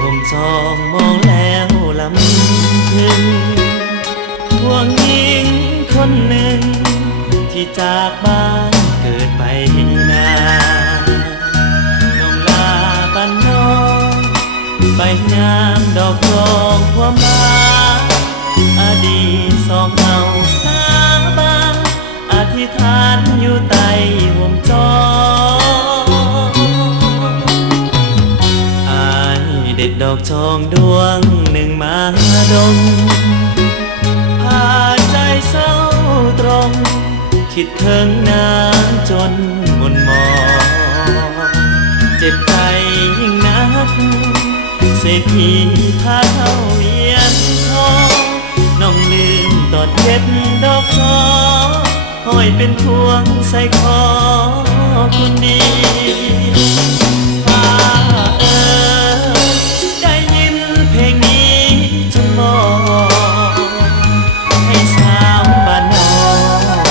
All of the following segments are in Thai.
ห่มซองมองแล้วลำพึงห่วงหญิงคนหนึ่งที่จากบ้านเกิดไปนาน้องลาบ้านน้องไปงามดอกทองความรักอดีตสองเฮาสาบานอธิษฐานอยู่ใต้ห่มจอเด็ดดอกทองดวงหนึ่งมาดมพาใจเศร้าตรงคิดถึงนางจนหม่นหมองเจ็บใจยิ่งนักเศรษฐีพาเข้าเวียนทองน้องลืมตอดเก็บดอกทองห้อยเป็นพวงใส่คอคุณดีเพลงนี้จะบอกให้สาวบ้านนอก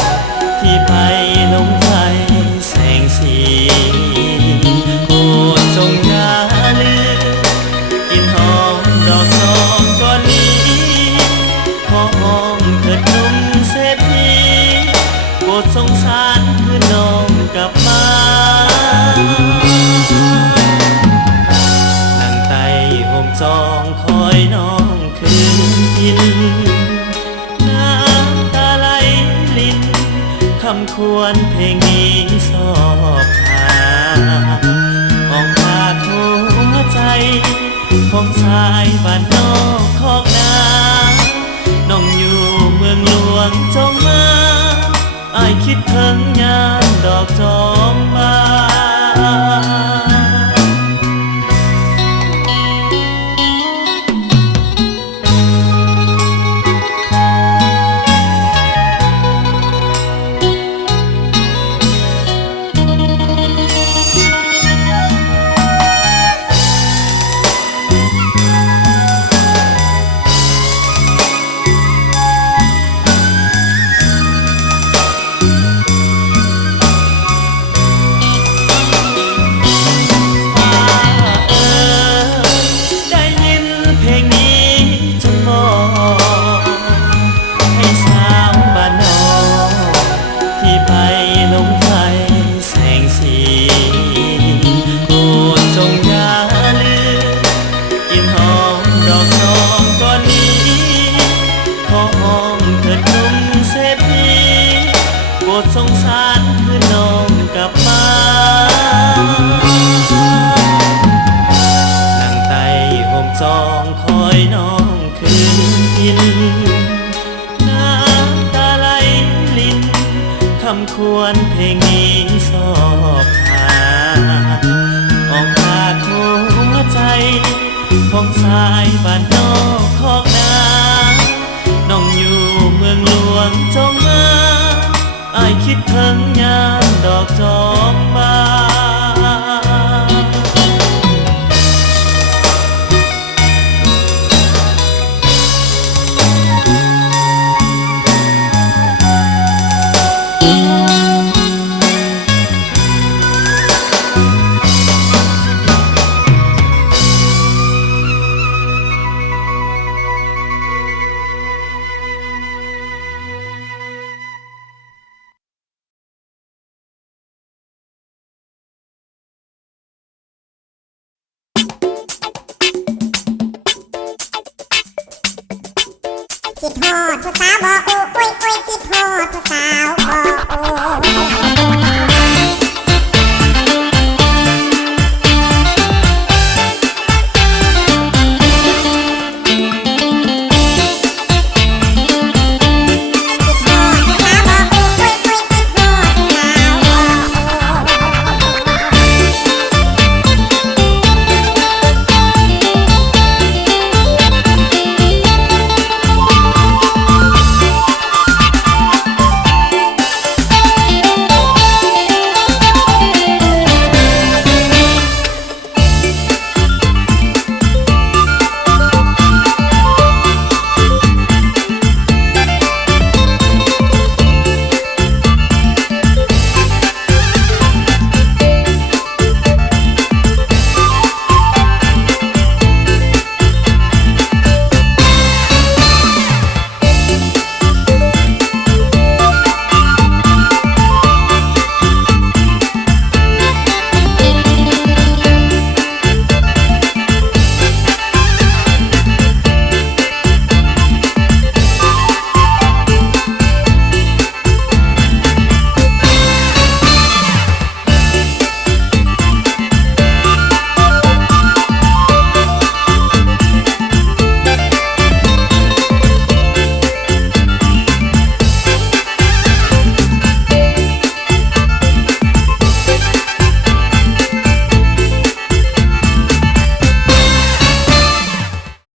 ที่ไปลงไฟแสงสีโปรดจงอย่าลืมกินหอมดอกทองก่อนนี้ขอหอมเถิดหนุ่มเศรษฐีโปรดสงสารคือน้องกลับมาจองคอยน้องคืนกินน้ำตาไหลลินคำควรเพลงนี้สอบหาออกจากหัวใจของชายบ้านนอกคอกนาน้องอยู่เมืองหลวงจงมาอ้ายคิดถึงยามดอกจอมมาสงสารคือน้องกลับมานั่งไต่ห่มจองคอยน้องคืนกินน้ำตาไหลลินคำควรเพลงนี้สอบหาออกจากหัวใจของชายบ้านนอกคอกนาน้องอยู่เมืองหลวงจงมาอ้ายคิดถึงยามดอกจอมมาคิดฮอดผู้สาวบ่โอ้ยคิดฮอดผู้สาวบ่โอ้